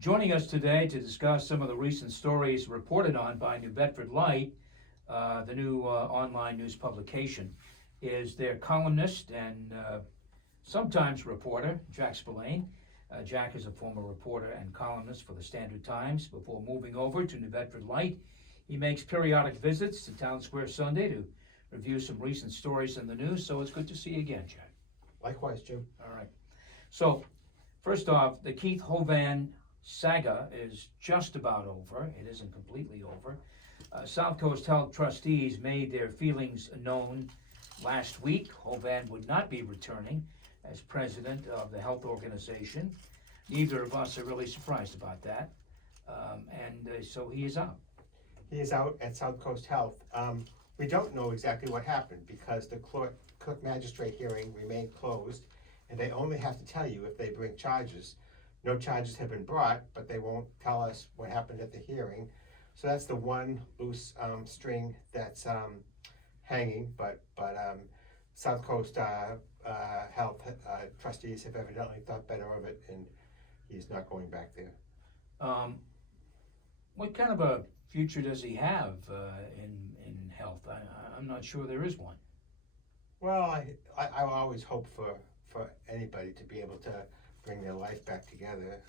Joining us today to discuss some of the recent stories reported on by New Bedford Light, the new online news publication, is their columnist and sometimes reporter, Jack Spillane. Jack is a former reporter and columnist for the Standard Times. Before moving over to New Bedford Light, he makes periodic visits to Town Square Sunday to review some recent stories in the news, so it's good to see you again, Jack. Likewise, Jim. All right. So, first off, the Keith Hovan saga is just about over. It isn't completely over. South Coast Health trustees made their feelings known last week. Hovan would not be returning as president of the health organization. Neither of us are really surprised about that. So he is out. He is out at South Coast Health. We don't know exactly what happened because the Cook Magistrate hearing remained closed, and they only have to tell you if they bring charges. No charges have been brought, but they won't tell us what happened at the hearing. So that's the one loose string that's hanging, but South Coast Health trustees have evidently thought better of it, and he's not going back there. What kind of a future does he have in health? I'm not sure there is one. Well, I always hope for anybody to be able to bring their life back together.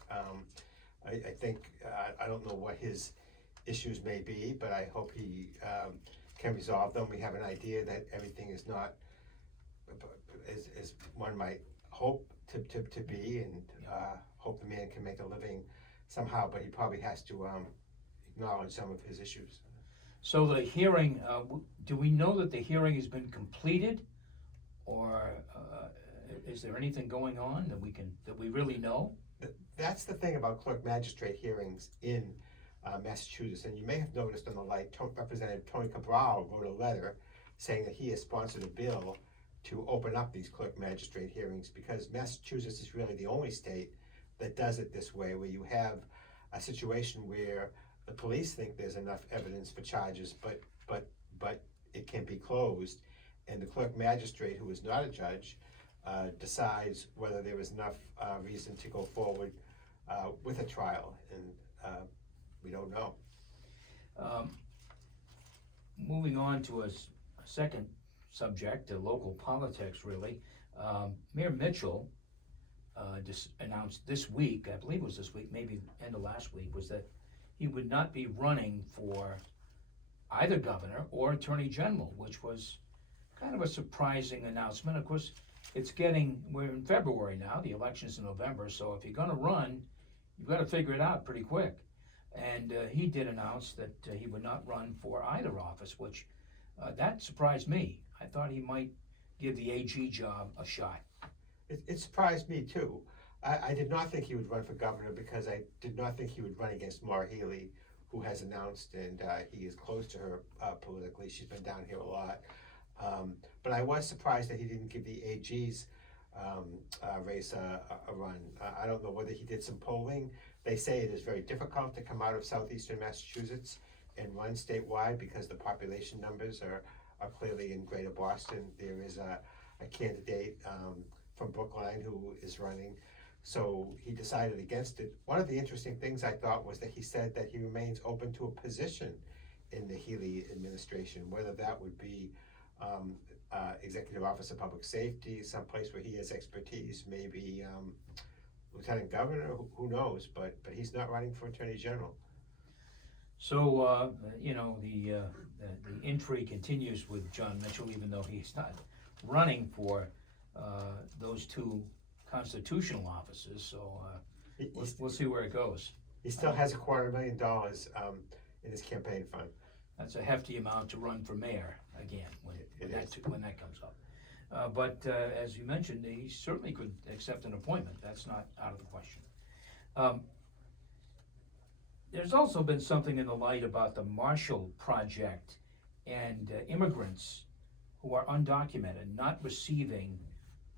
I think, I don't know what his issues may be, but I hope he can resolve them. We have an idea that everything is not as one might hope to be, and hope the man can make a living somehow, but he probably has to acknowledge some of his issues. So the hearing, do we know that the hearing has been completed, or is there anything going on that we really know? That's the thing about clerk magistrate hearings in Massachusetts, and you may have noticed on the Light, Representative Tony Cabral wrote a letter saying that he has sponsored a bill to open up these clerk magistrate hearings, because Massachusetts is really the only state that does it this way, where you have a situation where the police think there's enough evidence for charges, but it can be closed, and the clerk magistrate, who is not a judge, decides whether there is enough reason to go forward with a trial, and we don't know. Moving on to a second subject, local politics really. Mayor Mitchell just announced this week, I believe it was this week, maybe end of last week, was that he would not be running for either governor or attorney general, which was kind of a surprising announcement. Of course, we're in February now, the election's in November, so if you're gonna run, you've gotta figure it out pretty quick. And he did announce that he would not run for either office, which that surprised me. I thought he might give the AG job a shot. It surprised me too. I did not think he would run for governor, because I did not think he would run against Maura Healey, who has announced, and he is close to her politically. She's been down here a lot. But I was surprised that he didn't give the AG's race a run. I don't know whether he did some polling. They say it is very difficult to come out of southeastern Massachusetts and run statewide, because the population numbers are clearly in greater Boston. There is a candidate from Brookline who is running, so he decided against it. One of the interesting things I thought was that he said that he remains open to a position in the Healey administration, whether that would be Executive Office of Public Safety, someplace where he has expertise, maybe Lieutenant Governor, who knows, but he's not running for Attorney General. So, the intrigue continues with John Mitchell, even though he's not running for those two constitutional offices, so we'll see where it goes. He still has $250,000 in his campaign fund. That's a hefty amount to run for mayor again when that comes up. But as you mentioned, he certainly could accept an appointment. That's not out of the question. There's also been something in the Light about the Marshall Project and immigrants who are undocumented, not receiving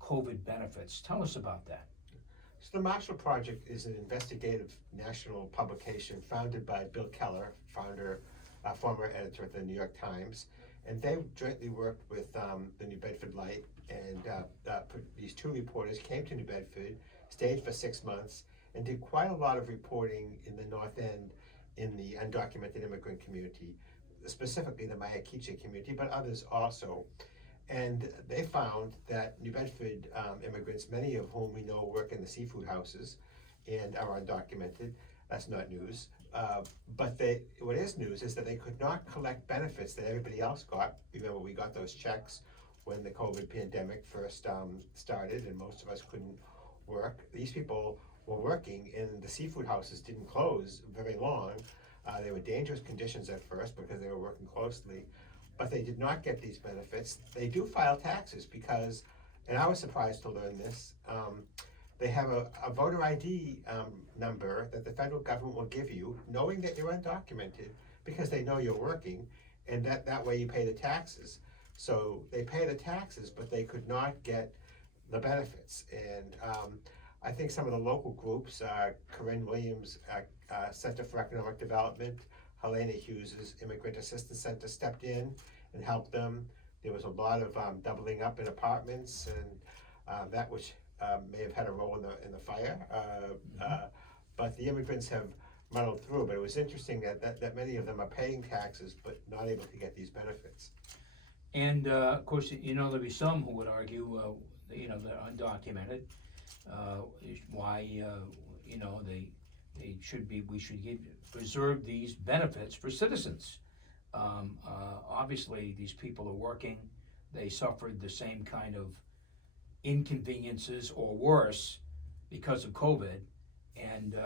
COVID benefits. Tell us about that. So the Marshall Project is an investigative national publication founded by Bill Keller, former editor of the New York Times, and they jointly worked with the New Bedford Light, and these two reporters came to New Bedford, stayed for 6 months, and did quite a lot of reporting in the North End in the undocumented immigrant community, specifically the Mayaquiche community, but others also. And they found that New Bedford immigrants, many of whom we know work in the seafood houses and are undocumented, that's not news. But what is news is that they could not collect benefits that everybody else got. Remember, we got those checks when the COVID pandemic first started and most of us couldn't work. These people were working and the seafood houses didn't close very long. They were dangerous conditions at first because they were working closely, but they did not get these benefits. They do file taxes because, and I was surprised to learn this, they have a voter ID number that the federal government will give you, knowing that you're undocumented, because they know you're working, and that way you pay the taxes. So they pay the taxes, but they could not get the benefits. And I think some of the local groups, Corinne Williams' Center for Economic Development, Helena Hughes' Immigrant Assistance Center stepped in and helped them. There was a lot of doubling up in apartments, and that which may have had a role in the fire. But the immigrants have muddled through. But it was interesting that many of them are paying taxes but not able to get these benefits. And of course, there'll be some who would argue, they're undocumented. Why, we should preserve these benefits for citizens. Obviously, these people are working. They suffered the same kind of inconveniences or worse because of COVID, and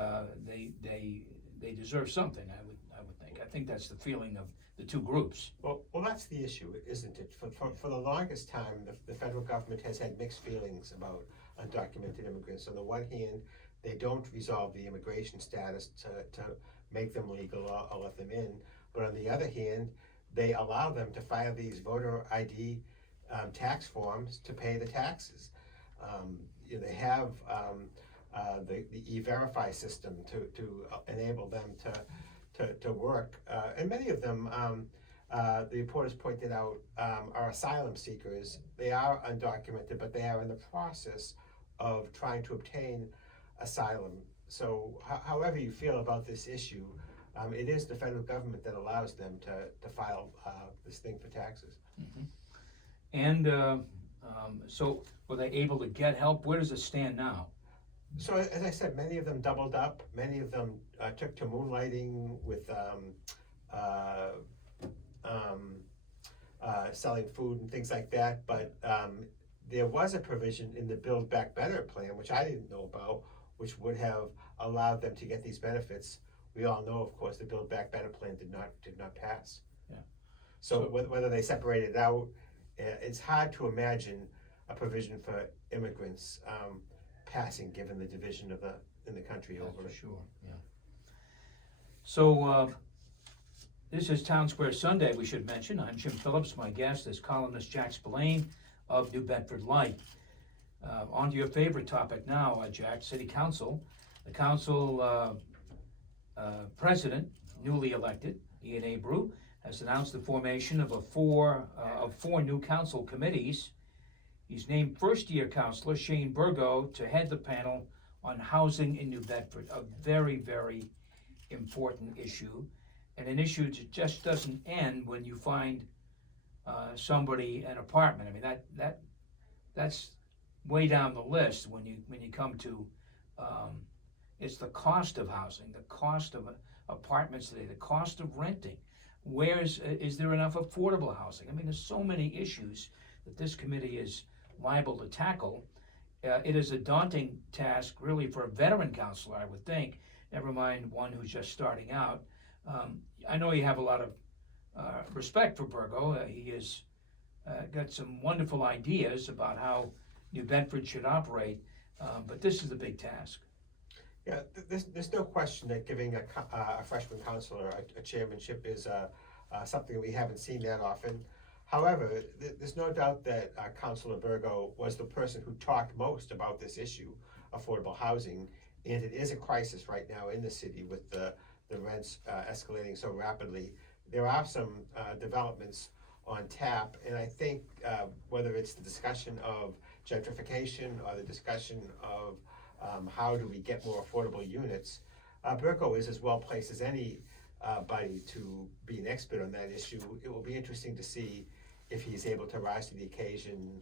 they deserve something. I would think. I think that's the feeling of the two groups. Well, that's the issue, isn't it? For the longest time, the federal government has had mixed feelings about undocumented immigrants. On the one hand, they don't resolve the immigration status to make them legal or let them in. But on the other hand, they allow them to file these voter ID tax forms to pay the taxes. They have the E-Verify system to enable them to work. And many of them, the reporters pointed out, are asylum seekers. They are undocumented, but they are in the process of trying to obtain asylum. So however you feel about this issue, it is the federal government that allows them to file this thing for taxes. Mm-hmm. And so were they able to get help? Where does it stand now? So as I said, many of them doubled up. Many of them took to moonlighting with selling food and things like that. But there was a provision in the Build Back Better plan, which I didn't know about, which would have allowed them to get these benefits. We all know, of course, the Build Back Better plan did not pass. Yeah. So whether they separated it out, it's hard to imagine a provision for immigrants passing, given the division in the country over for it. sure. Yeah. So this is Town Square Sunday. We should mention. I'm Jim Phillips. My guest is columnist Jack Spillane of New Bedford Light. On to your favorite topic now, Jack. City Council. The council president, newly elected, Ian Abreu, has announced the formation of four new council committees. He's named first-year councilor Shane Burgo to head the panel on housing in New Bedford, a very, very important issue, and an issue that just doesn't end when you find somebody an apartment. I mean, that's way down the list when you come to it's the cost of housing, the cost of apartments today, the cost of renting. Is there enough affordable housing? I mean, there's so many issues that this committee is liable to tackle. It is a daunting task, really, for a veteran councilor, I would think, never mind one who's just starting out. I know you have a lot of respect for Burgo. He has got some wonderful ideas about how New Bedford should operate, but this is a big task. Yeah, there's no question that giving a freshman councilor a chairmanship is something we haven't seen that often. However, there's no doubt that Councilor Burgo was the person who talked most about this issue, affordable housing, and it is a crisis right now in the city with the rents escalating so rapidly. There are some developments on tap, and I think whether it's the discussion of gentrification or the discussion of how do we get more affordable units? Berko is as well placed as anybody to be an expert on that issue. It will be interesting to see if he's able to rise to the occasion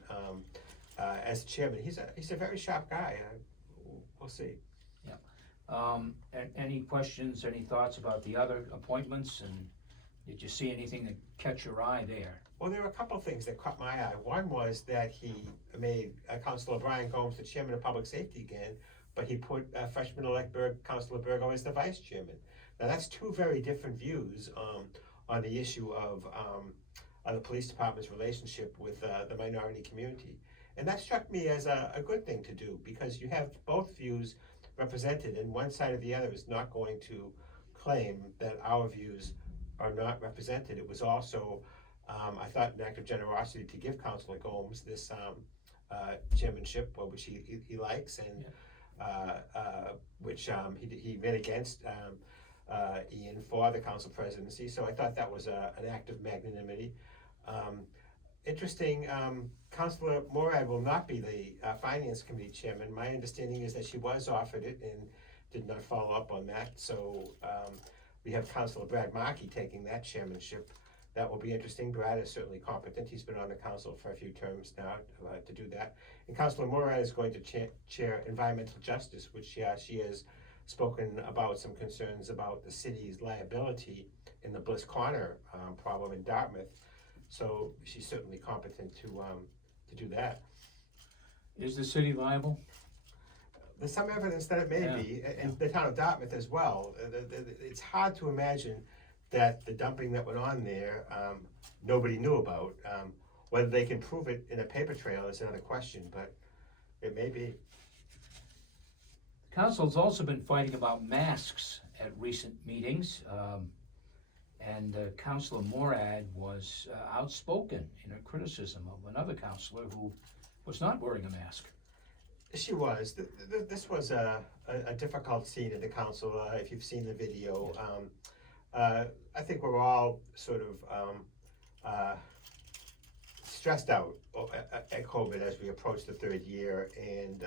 as chairman. He's a very sharp guy. We'll see. Any questions, any thoughts about the other appointments, and did you see anything that catch your eye there? Well, there were a couple of things that caught my eye. One was that he made Councilor Brian Gomes the chairman of public safety again, but he put freshman-elect Councilor Burgo as the vice chairman. Now, that's two very different views on the issue of the police department's relationship with the minority community. And that struck me as a good thing to do, because you have both views represented, and one side or the other is not going to claim that our views are not represented. It was also, I thought, an act of generosity to give Councilor Gomes this chairmanship, which he likes, and which he ran against Ian for the council presidency. So I thought that was an act of magnanimity. Interesting, Councilor Morad will not be the Finance Committee chairman. My understanding is that she was offered it and did not follow up on that. So we have Councilor Brad Markey taking that chairmanship. That will be interesting. Brad is certainly competent. He's been on the council for a few terms now to do that. And Councilor Morad is going to chair Environmental Justice, which she has spoken about some concerns about the city's liability in the Bliss Corner problem in Dartmouth. So she's certainly competent to do that. Is the city liable? There's some evidence that it may be, and the town of Dartmouth as well. It's hard to imagine that the dumping that went on there, nobody knew about. Whether they can prove it in a paper trail is another question, but it may be. Council's also been fighting about masks at recent meetings. And Councilor Morad was outspoken in her criticism of another councilor who was not wearing a mask. She was. This was a difficult scene at the council, if you've seen the video. I think we're all sort of stressed out at COVID as we approach the third year. And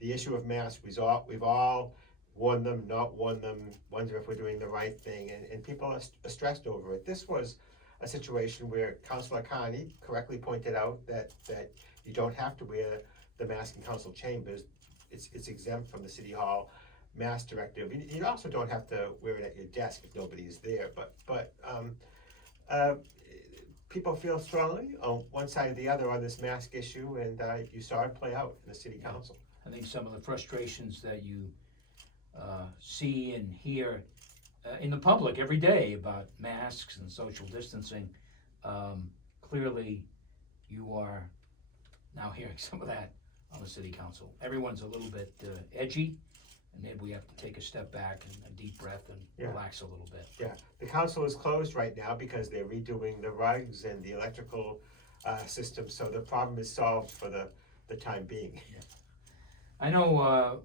the issue of masks, we've all worn them, not worn them, wonder if we're doing the right thing, and people are stressed over it. This was a situation where Councilor Carney correctly pointed out that you don't have to wear the mask in council chambers. It's exempt from the City Hall mask directive. You also don't have to wear it at your desk if nobody is there, but people feel strongly on one side or the other on this mask issue, and you saw it play out in the City Council. I think some of the frustrations that you see and hear in the public every day about masks and social distancing, clearly you are now hearing some of that on the City Council. Everyone's a little bit edgy, and maybe we have to take a step back and a deep breath and relax a little bit. Yeah, the council is closed right now because they're redoing the rugs and the electrical system, so the problem is solved for the time being. Yeah. I know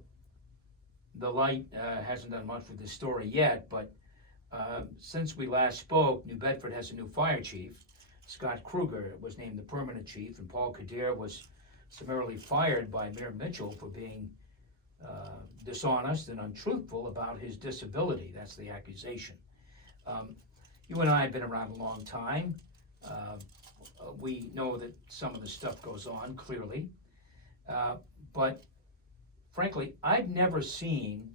the Light hasn't done much with this story yet, but since we last spoke, New Bedford has a new fire chief. Scott Kruger was named the permanent chief, and Paul Kadir was summarily fired by Mayor Mitchell for being dishonest and untruthful about his disability. That's the accusation. You and I have been around a long time. We know that some of the stuff goes on, clearly. But frankly, I've never seen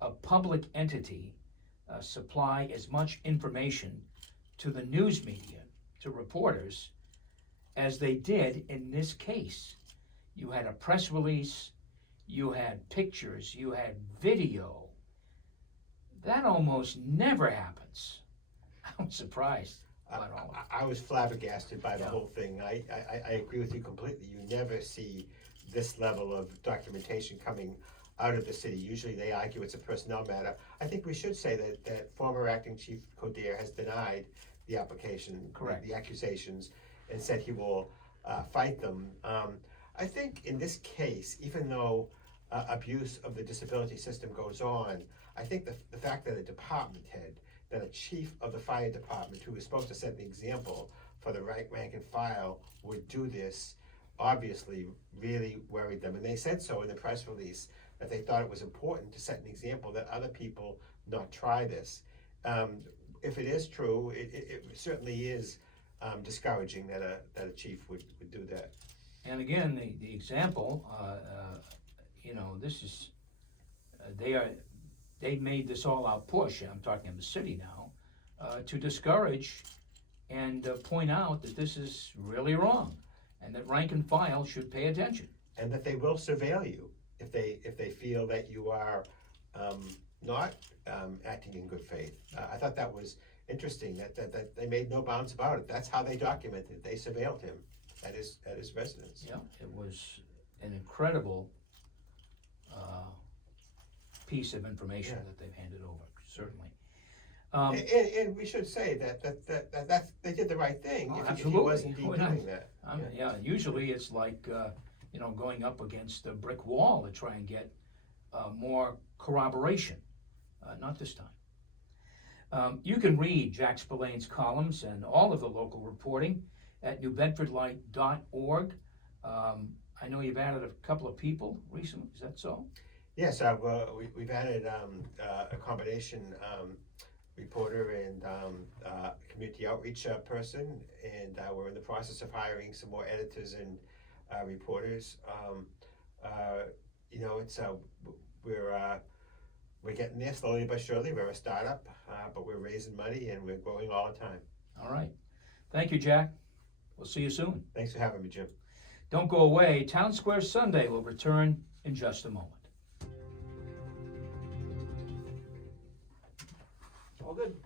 a public entity supply as much information to the news media, to reporters, as they did in this case. You had a press release, you had pictures, you had video. That almost never happens. I'm surprised about all of it. I was flabbergasted by the whole thing. I agree with you completely. You never see this level of documentation coming out of the city. Usually they argue it's a personnel matter. I think we should say that former acting chief Kadir has denied the application, the accusations, and said he will fight them. I think in this case, even though abuse of the disability system goes on, I think the fact that a department head, that a chief of the fire department who is supposed to set the example for the rank and file would do this, obviously really worried them. And they said so in the press release, that they thought it was important to set an example that other people not try this. If it is true, it certainly is discouraging that a chief would do that. And again, the example, this is, they made this all-out push, I'm talking of the city now, to discourage and point out that this is really wrong, and that rank and file should pay attention. And that they will surveil you if they feel that you are not acting in good faith. I thought that was interesting, that they made no bounds about it. That's how they documented it. They surveilled him at his residence. Yeah, it was an incredible piece of information that they've handed over, certainly. And we should say that they did the right thing if he wasn't doing that. Usually it's like going up against a brick wall to try and get more corroboration. Not this time. You can read Jack Spillane's columns and all of the local reporting at newbedfordlight.org. I know you've added a couple of people recently. Is that so? Yes, we've added a combination reporter and community outreach person, and we're in the process of hiring some more editors and reporters. We're getting there slowly but surely. We're a startup, but we're raising money and we're growing all the time. All right. Thank you, Jack. We'll see you soon. Thanks for having me, Jim. Don't go away. Town Square Sunday will return in just a moment. All good.